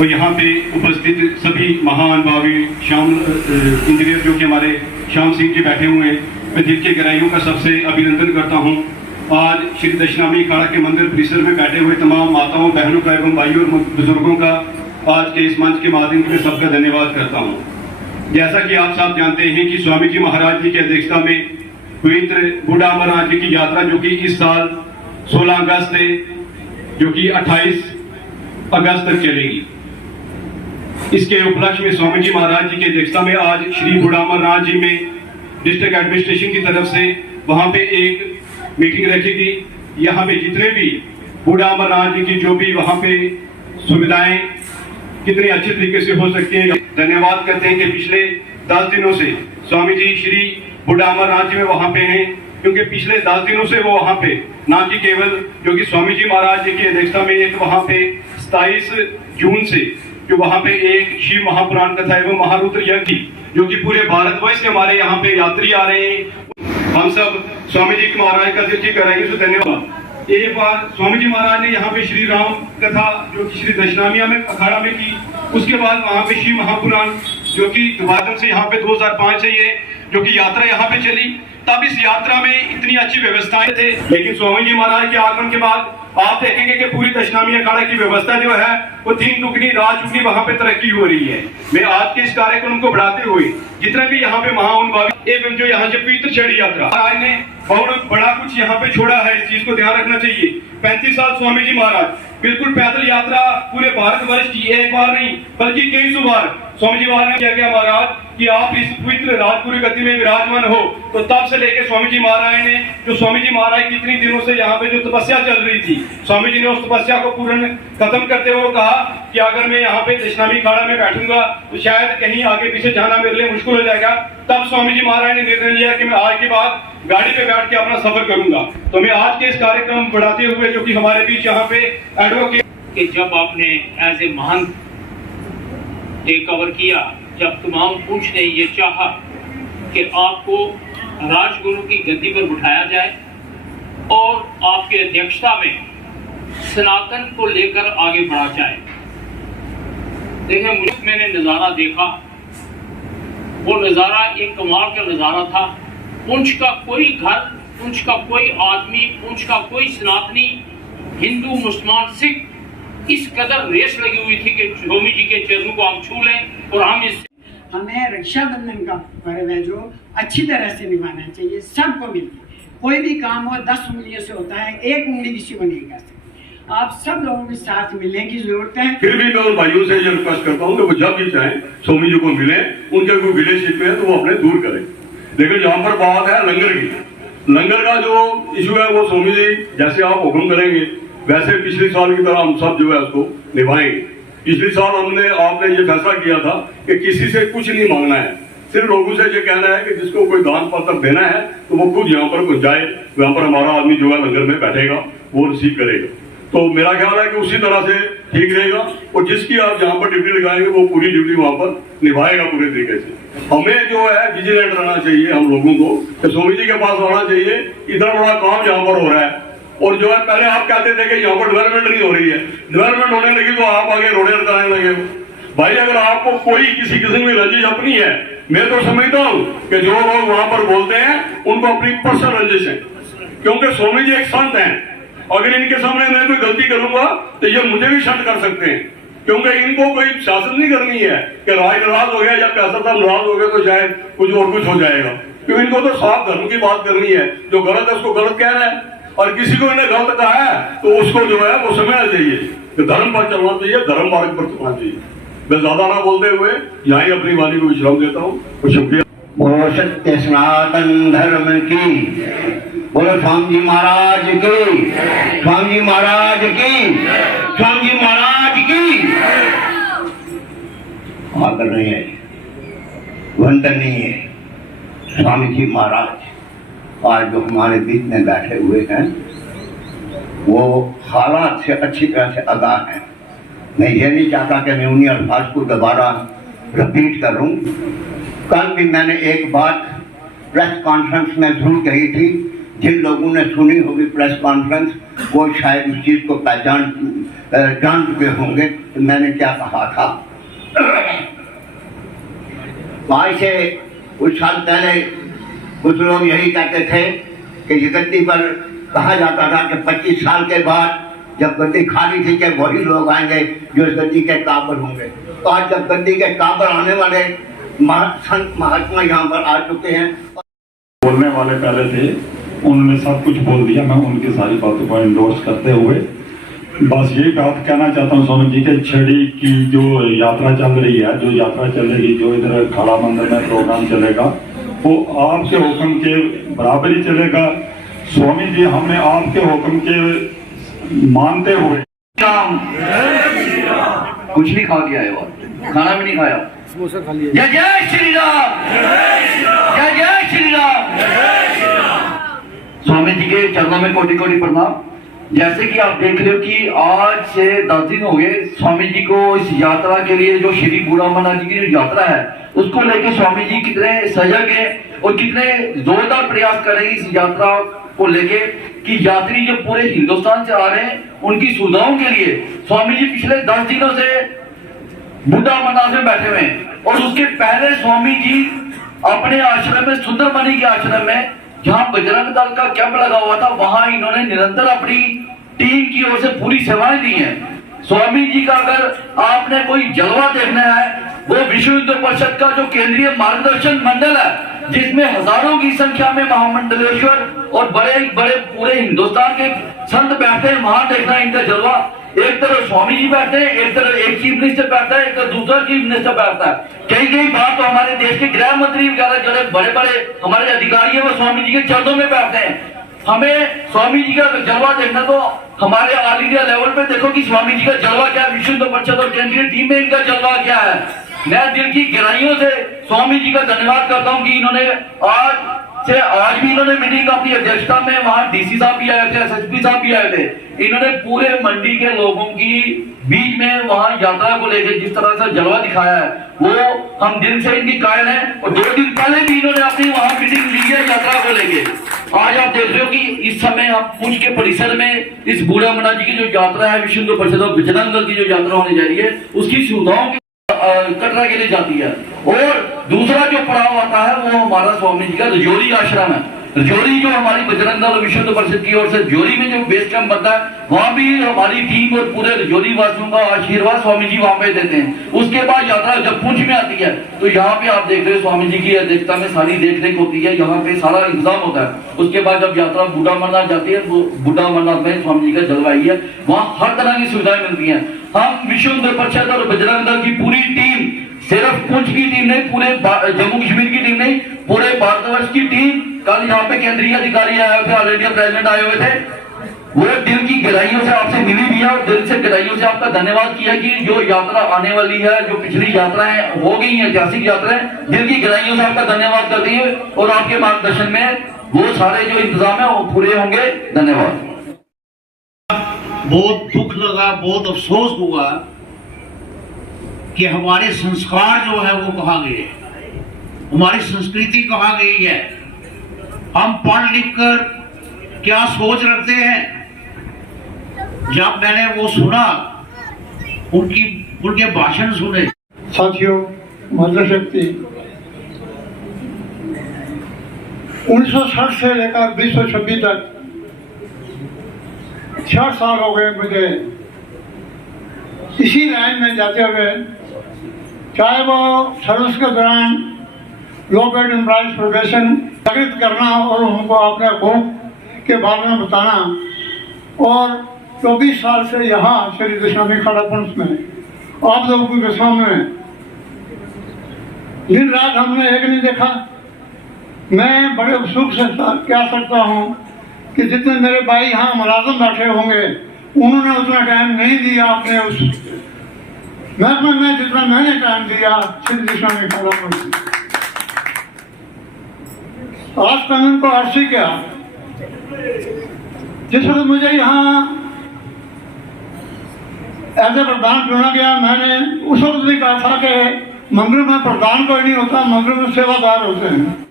और यहाँ पे उपस्थित सभी महान भावी श्याम इंजीनियर जो कि हमारे श्याम सिंह जी बैठे हुए हैं, मैं दिल के गहराइयों का सबसे अभिनंदन करता हूँ। आज श्री दशनामी अखाड़ा के मंदिर परिसर में बैठे हुए तमाम माताओं, बहनों का एवं भाइयों और बुजुर्गों का आज के इस मंच के माध्यम से सबका धन्यवाद करता हूँ। जैसा कि आप सब जानते हैं कि स्वामी जी महाराज जी की अध्यक्षता में पवित्र बूढ़ा अमरनाथ जी की यात्रा जो कि इस साल 16 अगस्त से जो कि 28 अगस्त तक चलेगी, इसके उपलक्ष्य में स्वामी जी महाराज जी की अध्यक्षता में आज श्री बूढ़ा अमरनाथ जी में डिस्ट्रिक्ट एडमिनिस्ट्रेशन की तरफ से वहां पे एक मीटिंग रखी थी। यहाँ पे जितने भी बूढ़ा अमरनाथ जी की जो भी वहां पे सुविधाएं कितने अच्छे तरीके से हो सकती है, धन्यवाद करते हैं कि पिछले 10 दिनों से स्वामी जी श्री बूढ़ा अमरनाथ जी में वहां पे हैं, क्योंकि पिछले 10 दिनों से वो वहां पे ना कि केवल जो कि स्वामी जी महाराज जी की अध्यक्षता में एक वहां पे 27 जून से जो वहां पे एक शिव महापुराण कथा एवं महारुद्र यज्ञ जो कि पूरे भारतवर्ष से हमारे यहाँ पे यात्री आ रहे हैं। हम सब स्वामी जी महाराज का दिल की गहराइयों से धन्यवाद। एक बार स्वामी जी महाराज ने यहाँ पे श्री राम कथा जो कि श्री दशनामिया में अखाड़ा में की, उसके बाद वहाँ पे शिव महापुराण जो कि द्वादश से यहाँ पे 2005 से ये जो कि यात्रा यहाँ पे चली। तब इस यात्रा में इतनी अच्छी व्यवस्थाएं थे, लेकिन स्वामी जी महाराज के आगमन के बाद आप देखेंगे कि पूरी दशनामी अखाड़ा की व्यवस्था जो है वो 3 दुगनी रात चुकी वहां पे तरक्की हो रही है। मैं आज के इस कार्यक्रम को बढ़ाते हुए जितने भी यहाँ पे महानुभावी एवं जो यहाँ से पवित्र छड़ी यात्रा आज ने बहुत बड़ा कुछ यहाँ पे छोड़ा है, इस चीज को ध्यान रखना चाहिए। 35 साल स्वामी जी महाराज बिल्कुल पैदल यात्रा पूरे भारतवर्ष की एक बार नहीं बल्कि कई सौ बार स्वामी जी महाराज ने किया गया महाराज कि आप इस पवित्र राजपुरी गति में विराजमान हो। तो तब से लेकर स्वामी जी महाराज ने जो स्वामी जी महाराज की इतनी दिनों से यहाँ पे जो तपस्या चल रही थी, स्वामी जी ने उस तपस्या को पूर्ण खत्म करते हुए कहा कि अगर मैं यहाँ पे दशनामी अखाड़ा में बैठूंगा तो शायद कहीं आगे पीछे जाना मेरे लिए मुश्किल हो जाएगा। तब स्वामी जी महाराज ने निर्णय लिया कि मैं आज के बाद गाड़ी पे बैठ के अपना सफर करूंगा। तो मैं आज के इस कार्यक्रम बढ़ाते हुए जो कि हमारे बीच यहाँ पे एडवोकेट कि जब आपने एज ए महान टेक ओवर किया, जब तमाम पूछ ने ये चाहा कि आपको राजगुरु की गद्दी पर बिठाया जाए और आपकी अध्यक्षता में सनातन को लेकर आगे बढ़ा जाए। देखें, मुझे मैंने नज़ारा देखा, वो नज़ारा एक कमाल का नज़ारा था। पुंछ का कोई घर, पुंछ का कोई आदमी, पुंछ का कोई सनातनी, हिंदू, मुसलमान, सिख इस कदर रेस लगी हुई थी कि स्वामी जी के चरणों को हम छू लें। और हमें रक्षाबंधन का पर्व है जो अच्छी तरह से निभाना चाहिए सबको मिलकर। कोई भी काम हो 10 उंगलियों से होता है, एक उंगली किसी को नहीं कर सकती। आप सब लोगों के साथ मिलने की जरूरत है। फिर भी मैं उन भाइयों से ये रिक्वेस्ट करता हूँ कि वो जब भी चाहें स्वामी जी को मिले, उनके कोई रिलेशनशिप है तो वो अपने दूर करें। लेकिन यहाँ पर बात है लंगर की, लंगर का जो इशू है वो स्वामी जी जैसे आप हुक्म करेंगे वैसे पिछले साल की तरह हम सब जो है उसको निभाएंगे। पिछले साल आपने ये फैसला किया था कि किसी से कुछ नहीं मांगना है, सिर्फ लोगों से ये कहना है कि जिसको कोई दान पत्र देना है तो वो खुद यहाँ पर कुछ जाए, यहाँ पर हमारा आदमी जो है लंगर में बैठेगा वो रिसीव करेगा। तो मेरा ख्याल है कि उसी तरह से ठीक रहेगा और जिसकी आप यहाँ पर ड्यूटी लगाएंगे वो पूरी ड्यूटी वहाँ पर निभाएगा पूरे तरीके से। हमें जो है विजिलेंट रहना चाहिए हम लोगों को कि स्वामी जी के पास आना चाहिए, इतना बड़ा काम यहाँ पर हो रहा है। और जो है पहले आप कहते थे कि यहाँ पर डेवलपमेंट नहीं हो रही है, डेवलपमेंट होने लगी तो आप आगे रोडे लगाने लगे। भाई अगर आपको कोई किसी किस्म की रंजिश अपनी है, मैं तो समझता हूँ कि जो लोग वहां पर बोलते हैं उनको अपनी पर्सनल रंजिश है, क्योंकि स्वामी जी एक संत हैं। अगर इनके सामने मैं कोई गलती करूंगा तो ये मुझे भी शंत कर सकते हैं, क्योंकि इनको कोई शासन नहीं करनी है कि राज नाराज हो गया या पैसा साहब नाराज हो गया तो शायद कुछ और कुछ हो जाएगा। क्योंकि इनको तो साफ धर्म की बात करनी है, जो गलत है उसको गलत कह रहा है और किसी को इन्हें गलत कहा है तो उसको जो है वो समझना चाहिए कि धर्म पर चलना चाहिए, धर्म मार्ग पर चलना चाहिए। मैं ज्यादा ना बोलते हुए यहाँ ही अपनी वाणी को विश्राम देता हूँ। शुक्रिया। बोलो सत्य सनातन धर्म की, बोलो स्वामी जी महाराज की, स्वामी जी महाराज की, स्वामी जी महाराज की। आदरणीय वंदनीय स्वामी जी महाराज आज जो हमारे बीच में बैठे हुए हैं वो हालात से अच्छी तरह से आगाह हैं। मैं ये नहीं चाहता कि मैं उन्हीं अल्फाज को दोबारा रिपीट करूं। कल भी मैंने एक बात प्रेस कॉन्फ्रेंस में जरूर कही थी, जिन लोगों ने सुनी होगी प्रेस कॉन्फ्रेंस वो शायद उस चीज़ को पहचान जान चुके होंगे कि मैंने क्या कहा था। आज से कुछ साल पहले कुछ लोग यही कहते थे कि ये गद्दी पर कहा जाता था कि 25 साल के बाद जब गद्दी खाली थी कि वही लोग आएंगे जो इस गद्दी के काबिल होंगे। तो आज जब गद्दी के काबिल आने वाले संत महात्मा यहाँ पर आ चुके हैं। बोलने वाले पहले थे, उन्होंने सब कुछ बोल दिया। मैं उनकी सारी बातों को एंडोर्स करते हुए बस यही बात कहना चाहता हूँ, स्वामी जी के छड़ी की जो यात्रा चल रही है, जो यात्रा चलेगी, जो इधर खाड़ा मंदिर में प्रोग्राम चलेगा, वो आपके हुक्म के बराबर ही चलेगा। स्वामी जी हमने आपके हुक्म के मानते हुए कुछ नहीं खा के आए और खाना भी नहीं खाया। जय जय श्री राम, जय जय श्री राम। स्वामी जी के चरणों में कोटि कोटि प्रणाम। जैसे कि आप देख रहे हो कि आज से 10 दिन हो गए स्वामी जी को इस यात्रा के लिए, जो श्री बूढ़ा अमरनाथ जी की जो यात्रा है उसको लेके स्वामी जी कितने सजग है और कितने जोरदार प्रयास कर रहे हैं इस यात्रा को लेके कि यात्री जो पूरे हिंदुस्तान से आ रहे हैं उनकी सुविधाओं के लिए स्वामी जी पिछले 10 दिनों से बूढ़ा अमरनाथ में बैठे हुए हैं। और उसके पहले स्वामी जी अपने आश्रम में, सुंदरमणि के आश्रम में, जहां बजरंग दल का कैंप लगा हुआ था, वहां इन्होंने निरंतर अपनी टीम की ओर से पूरी सेवाएं दी हैं। स्वामी जी का अगर आपने कोई जलवा देखना है, वो विश्व हिंदू परिषद का जो केंद्रीय मार्गदर्शन मंडल है, जिसमें हजारों की संख्या में महामंडलेश्वर और बड़े बड़े पूरे हिंदुस्तान के संत बैठते हैं, वहां देखना है इनका जलवा। एक तरफ स्वामी जी बैठते हैं, एक तरफ एक चीफ मिनिस्टर बैठता है, एक तरफ दूसरा चीफ मिनिस्टर बैठता है। कई बार तो हमारे देश के गृह मंत्री वगैरह जो बड़े बड़े हमारे अधिकारी है वो स्वामी जी के चरणों में बैठते हैं। हमें स्वामी जी का जलवा देखना तो हमारे ऑल इंडिया लेवल पे देखो कि स्वामी जी का जलवा क्या है, विश्व हिंदू परिषद और केंद्रीय टीम में इनका जलवा क्या है। मैं दिल की गहराइयों से स्वामी जी का धन्यवाद करता हूँ कि इन्होंने आज भी इन्होंने मीटिंग अपनी अध्यक्षता में, वहां डीसी साहब भी आए थे, एसएसपी साहब भी आए थे। इन्होंने पूरे मंडी के लोगों की बीच में वहां यात्रा को लेकर जिस तरह से जलवा दिखाया है, वो हम दिल से इनकी कायल हैं। और 2 दिन पहले भी इन्होंने अपनी वहां मीटिंग ली है यात्रा को लेके। आज आप देख रहे हो कि इस समय हम पुंछ के परिसर में इस बूढ़ा अमरनाथ जी की जो यात्रा है, विश्व हिंदू परिषद और बजरंग दल की जो यात्रा होने जा रही है, उसकी सुविधाओं कटरा के लिए जाती है। और दूसरा जो पड़ाव आता है वो हमारा स्वामी जी का रजौरी आश्रम है। रजौरी जो हमारी बजरंग दल विश्व हिंदू परिषद की ओर से रजौरी में जो बेस कैंप बनता है, वहां भी हमारी टीम और पूरे रजौरी वासियों का आशीर्वाद स्वामी जी वहां पे देते हैं। उसके बाद यात्रा जब पुंछ में आती है तो यहाँ पे आप देख रहे हो स्वामी जी की अध्यक्षता में सारी देख रेख होती है, यहाँ पे सारा इंतजाम होता है। उसके बाद जब यात्रा बूढ़ा अमरनाथ जाती है, बूढ़ा अमरनाथ में स्वामी जी का जलवा ही है, वहाँ हर तरह की सुविधाएं मिलती है। हम विश्व हिंदू परिषद और बजरंग दल की पूरी टीम, सिर्फ पुंछ की टीम नहीं, पूरे जम्मू कश्मीर की टीम नहीं, पूरे भारतवर्ष की टीम, कल यहाँ पे केंद्रीय अधिकारी आए हुए थे, ऑल इंडिया प्रेसिडेंट आए हुए थे, वो दिल की गहराइयों से आपसे मिली भी है और दिल से गहराइयों से आपका धन्यवाद किया कि जो यात्रा आने वाली है, जो पिछली यात्राएं हो गई हैं, ऐतिहासिक यात्राएं, दिल की गहराइयों से आपका धन्यवाद करती है और आपके मार्गदर्शन में वो सारे जो इंतजाम है वो पूरे होंगे। धन्यवाद। बहुत दुख लगा, बहुत अफसोस हुआ कि हमारे संस्कार जो है वो कहाँ गए, हमारी संस्कृति कहाँ गई है। हम पढ़ लिख कर क्या सोच रखते हैं। जब मैंने वो सुना, उनके भाषण सुने। साथियों, मातृशक्ति 1960 से लेकर 2026 तक 6 साल हो गए मुझे इसी लाइन में जाते हुए, चाहे वो सर्विस के दौरान लो पेड एम्प्लॉयज प्रोफेशन जागृत करना और उनको अपने हकूक के बारे में बताना, और 24 साल से यहाँ श्री दशनामी अखाड़ा पुंछ में आप लोगों के सामने दिन रात हमने एक नहीं देखा। मैं बड़े उत्सुक से कह सकता हूँ कि जितने मेरे भाई यहाँ मुलाजिम बैठे होंगे, उन्होंने उतना टाइम नहीं दिया अपने उस महकमे में जितना मैंने टाइम दिया श्री दशनामी अखाड़ा पुंछ। आज तक उनको अर्जी किया। जिस वक्त मुझे यहाँ ऐसे प्रधान चुना गया, मैंने उस वक्त भी कहा था कि मंदिर में प्रधान कोई नहीं होता, मंदिर में सेवादार होते हैं।